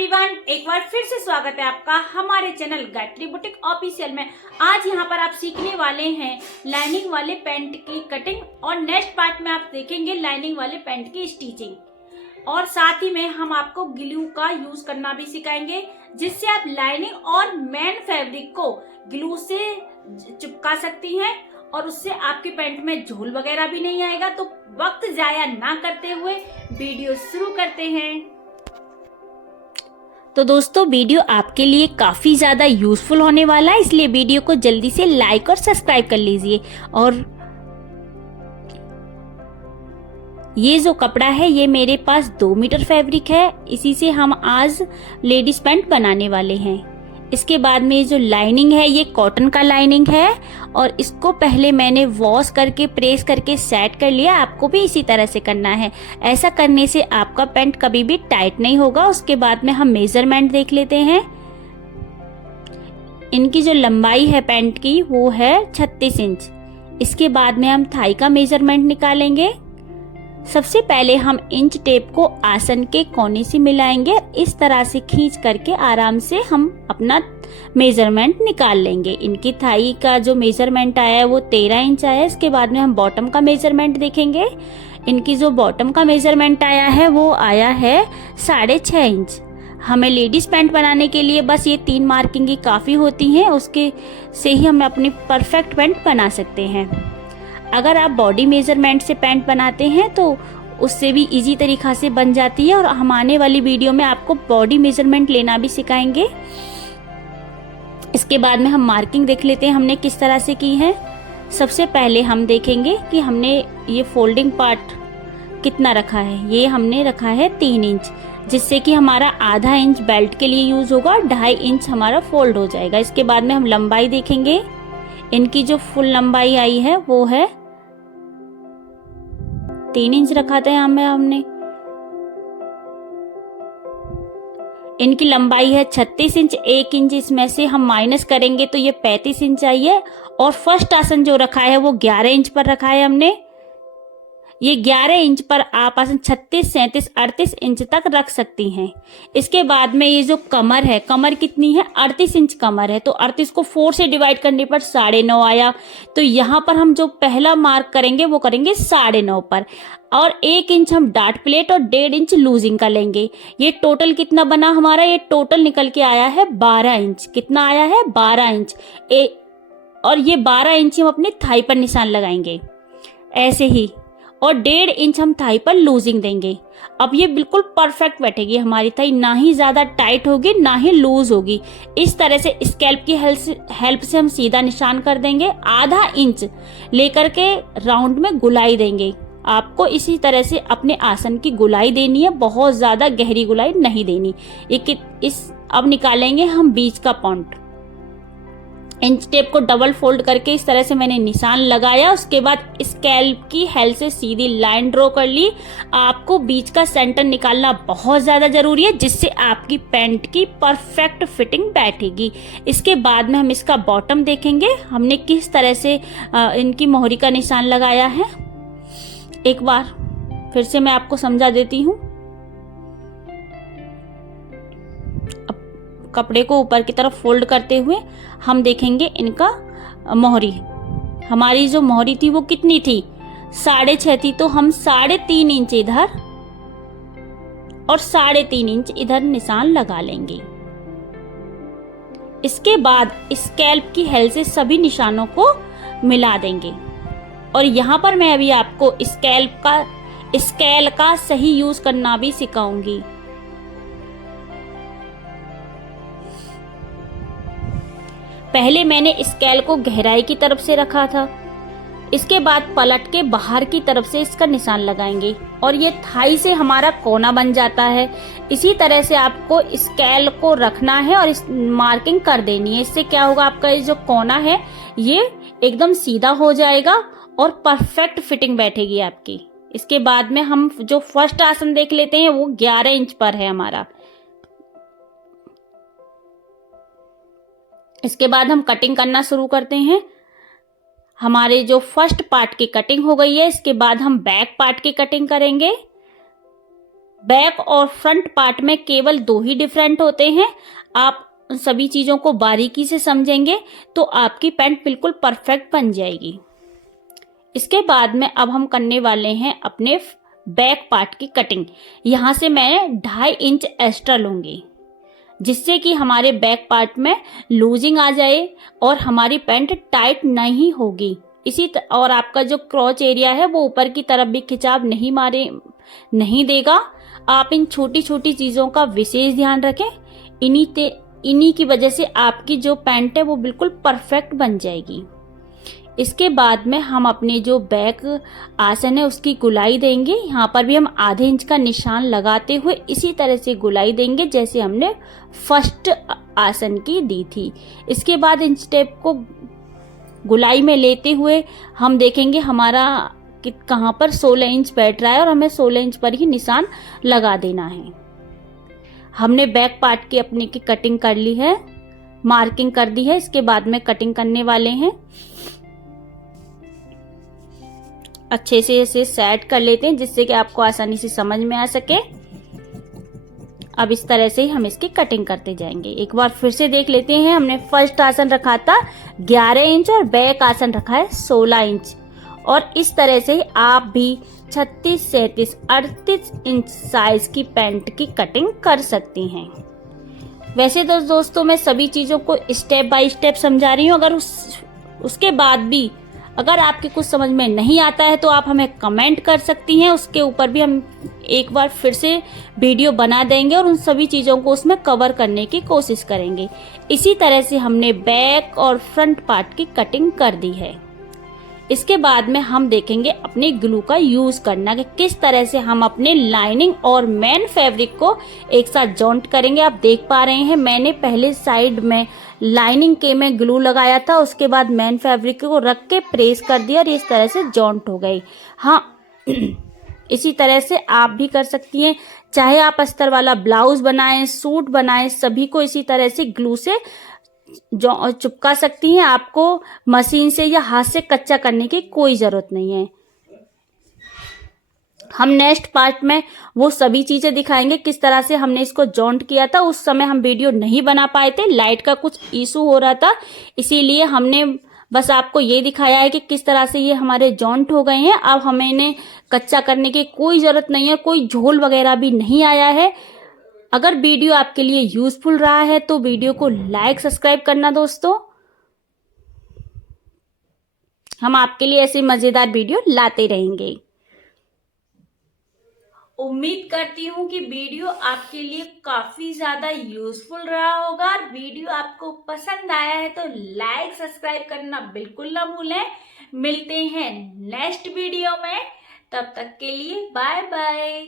Everyone, एक बार फिर से स्वागत है आपका हमारे चैनल गायत्री बुटीक ऑफिशियल में। आज यहाँ पर आप सीखने वाले हैं लाइनिंग वाले पैंट की कटिंग और नेक्स्ट पार्ट में आप देखेंगे लाइनिंग वाले पैंट की स्टिचिंग और साथ ही में हम आपको ग्लू का यूज करना भी सिखाएंगे, जिससे आप लाइनिंग और मेन फैब्रिक को ग्लू से चिपका सकती हैं और उससे आपके पैंट में झोल वगैरह भी नहीं आएगा। तो वक्त जाया ना करते हुए वीडियो शुरू करते हैं। तो दोस्तों, वीडियो आपके लिए काफ़ी ज़्यादा यूज़फुल होने वाला है, इसलिए वीडियो को जल्दी से लाइक और सब्सक्राइब कर लीजिए। और ये जो कपड़ा है ये मेरे पास 2 मीटर फैब्रिक है, इसी से हम आज लेडीज पैंट बनाने वाले हैं। इसके बाद में जो लाइनिंग है ये कॉटन का लाइनिंग है और इसको पहले मैंने वॉश करके प्रेस करके सेट कर लिया। आपको भी इसी तरह से करना है। ऐसा करने से आपका पैंट कभी भी टाइट नहीं होगा। उसके बाद में हम मेजरमेंट देख लेते हैं। इनकी जो लंबाई है पैंट की वो है 36 इंच। इसके बाद में हम थाई का मेजरमेंट निकालेंगे। सबसे पहले हम इंच टेप को आसन के कोने से मिलाएंगे। इस तरह से खींच करके आराम से हम अपना मेजरमेंट निकाल लेंगे। इनकी थाई का जो मेजरमेंट आया है वो 13 इंच आया है। इसके बाद में हम बॉटम का मेजरमेंट देखेंगे। इनकी जो बॉटम का मेजरमेंट आया है वो आया है 6.5 इंच। हमें लेडीज पैंट बनाने के लिए बस ये 3 मार्किंग ही काफ़ी होती हैं, उसके से ही हम अपनी परफेक्ट पैंट बना सकते हैं। अगर आप बॉडी मेजरमेंट से पैंट बनाते हैं तो उससे भी इजी तरीक़ा से बन जाती है। और हम आने वाली वीडियो में आपको बॉडी मेजरमेंट लेना भी सिखाएंगे। इसके बाद में हम मार्किंग देख लेते हैं हमने किस तरह से की है। सबसे पहले हम देखेंगे कि हमने ये फोल्डिंग पार्ट कितना रखा है। ये हमने रखा है 3 इंच, जिससे कि हमारा आधा इंच बेल्ट के लिए यूज होगा और 2.5 इंच हमारा फोल्ड हो जाएगा। इसके बाद में हम लंबाई देखेंगे। इनकी जो फुल लंबाई आई है वो है 3 इंच रखा था यहाँ में हमने। इनकी लंबाई है 36 इंच। 1 इंच इसमें से हम माइनस करेंगे तो ये 35 इंच आई है। और फर्स्ट आसन जो रखा है वो 11 इंच पर रखा है हमने। ये 11 इंच पर आप आसन 36, 37, 38 इंच तक रख सकती हैं। इसके बाद में ये जो कमर है, कमर कितनी है? 38 इंच कमर है। तो 38 को 4 से डिवाइड करने पर 9.5 आया। तो यहाँ पर हम जो पहला मार्क करेंगे वो करेंगे 9.5 पर। और 1 इंच हम डार्ट प्लेट और 1.5 इंच लूजिंग का लेंगे। ये टोटल कितना बना हमारा? ये टोटल निकल के आया है 12 इंच। कितना आया है? 12 इंच। और ये 12 इंच हम अपने थाई पर निशान लगाएंगे ऐसे ही, और 1.5 इंच हम थाई पर लूजिंग देंगे। अब ये बिल्कुल परफेक्ट बैठेगी हमारी थाई, ना ही ज़्यादा टाइट होगी ना ही लूज होगी। इस तरह से स्कैल्प की हेल्प से हम सीधा निशान कर देंगे। आधा इंच लेकर के राउंड में गुलाई देंगे। आपको इसी तरह से अपने आसन की गुलाई देनी है, बहुत ज़्यादा गहरी गुलाई नहीं देनी। अब निकालेंगे हम बीच का पॉइंट। इंच टेप को डबल फोल्ड करके इस तरह से मैंने निशान लगाया। उसके बाद स्कैल्प की हेल्प से सीधी लाइन ड्रॉ कर ली। आपको बीच का सेंटर निकालना बहुत ज़्यादा ज़रूरी है, जिससे आपकी पैंट की परफेक्ट फिटिंग बैठेगी। इसके बाद में हम इसका बॉटम देखेंगे, हमने किस तरह से इनकी मोहरी का निशान लगाया है। एक बार फिर से मैं आपको समझा देती हूँ। कपड़े को ऊपर की तरफ फोल्ड करते हुए हम देखेंगे इनका मोहरी। हमारी जो मोहरी थी वो कितनी थी? 6.5 थी। तो हम 3.5 इंच इधर और 3.5 इंच इधर निशान लगा लेंगे। इसके बाद स्कैल्प की हेल्प से सभी निशानों को मिला देंगे। और यहाँ पर मैं अभी आपको स्केल का सही यूज करना भी सिखाऊंगी। पहले मैंने स्केल को गहराई की तरफ से रखा था। इसके बाद पलट के बाहर की तरफ से इसका निशान लगाएंगे और ये थाई से हमारा कोना बन जाता है। इसी तरह से आपको स्केल को रखना है और इस मार्किंग कर देनी है। इससे क्या होगा, आपका ये जो कोना है ये एकदम सीधा हो जाएगा और परफेक्ट फिटिंग बैठेगी आपकी। इसके बाद में हम जो फर्स्ट आसन देख लेते हैं वो 11 इंच पर है हमारा। इसके बाद हम कटिंग करना शुरू करते हैं। हमारे जो फर्स्ट पार्ट की कटिंग हो गई है, इसके बाद हम बैक पार्ट की कटिंग करेंगे। बैक और फ्रंट पार्ट में केवल 2 ही डिफरेंट होते हैं। आप सभी चीजों को बारीकी से समझेंगे तो आपकी पैंट बिल्कुल परफेक्ट बन जाएगी। इसके बाद में अब हम करने वाले हैं अपने बैक पार्ट की कटिंग। यहाँ से मैं 2.5 इंच एक्स्ट्रा लूंगी, जिससे कि हमारे बैक पार्ट में लूजिंग आ जाए और हमारी पैंट टाइट नहीं होगी। और आपका जो क्रॉच एरिया है वो ऊपर की तरफ भी खिंचाव नहीं देगा। आप इन छोटी छोटी चीजों का विशेष ध्यान रखें। इन्हीं की वजह से आपकी जो पैंट है वो बिल्कुल परफेक्ट बन जाएगी। इसके बाद में हम अपने जो बैक आसन है उसकी गुलाई देंगे। यहाँ पर भी हम आधे इंच का निशान लगाते हुए इसी तरह से गुलाई देंगे जैसे हमने फर्स्ट आसन की दी थी। इसके बाद इन स्टेप को गुलाई में लेते हुए हम देखेंगे हमारा कहाँ पर 16 इंच बैठ रहा है और हमें 16 इंच पर ही निशान लगा देना है। हमने बैक पार्ट की अपने की कटिंग कर ली है, मार्किंग कर दी है। इसके बाद में कटिंग करने वाले हैं। अच्छे से इसे सेट कर लेते हैं जिससे कि आपको आसानी से समझ में आ सके। अब इस तरह से ही हम इसकी कटिंग करते जाएंगे। एक बार फिर से देख लेते हैं। हमने फर्स्ट आसन रखा था 11 इंच और बैक आसन रखा है 16 इंच। और इस तरह से ही आप भी 36, 37, 38 इंच साइज की पैंट की कटिंग कर सकती हैं। वैसे तो दोस्तों मैं सभी चीजों को स्टेप बाय स्टेप समझा रही हूँ। अगर उसके बाद भी अगर आपके कुछ समझ में नहीं आता है तो आप हमें कमेंट कर सकती हैं। उसके ऊपर भी हम एक बार फिर से वीडियो बना देंगे और उन सभी चीज़ों को उसमें कवर करने की कोशिश करेंगे। इसी तरह से हमने बैक और फ्रंट पार्ट की कटिंग कर दी है। इसके बाद में हम देखेंगे अपने ग्लू का यूज करना कि किस तरह से हम अपने लाइनिंग और मेन फैब्रिक को एक साथ जॉइंट करेंगे। आप देख पा रहे हैं मैंने पहले साइड में लाइनिंग के में ग्लू लगाया था, उसके बाद मेन फैब्रिक को रख के प्रेस कर दिया और इस तरह से जॉइंट हो गई। हाँ इसी तरह से आप भी कर सकती हैं। चाहे आप अस्तर वाला ब्लाउज बनाएं, सूट बनाएं, सभी को इसी तरह से ग्लू से जो चिपका सकती हैं। आपको मशीन से या हाथ से कच्चा करने की कोई जरूरत नहीं है। हम नेक्स्ट पार्ट में वो सभी चीजें दिखाएंगे किस तरह से हमने इसको जॉइंट किया था। उस समय हम वीडियो नहीं बना पाए थे, लाइट का कुछ इशू हो रहा था, इसीलिए हमने बस आपको ये दिखाया है कि किस तरह से ये हमारे जॉइंट हो गए हैं। अब हमें इन्हें कच्चा करने की कोई जरूरत नहीं है, कोई झोल वगैरह भी नहीं आया है। अगर वीडियो आपके लिए यूजफुल रहा है तो वीडियो को लाइक सब्सक्राइब करना दोस्तों। हम आपके लिए ऐसे मजेदार वीडियो लाते रहेंगे। उम्मीद करती हूँ कि वीडियो आपके लिए काफी ज्यादा यूजफुल रहा होगा। वीडियो आपको पसंद आया है तो लाइक सब्सक्राइब करना बिल्कुल ना भूलें। मिलते हैं नेक्स्ट वीडियो में, तब तक के लिए बाय बाय।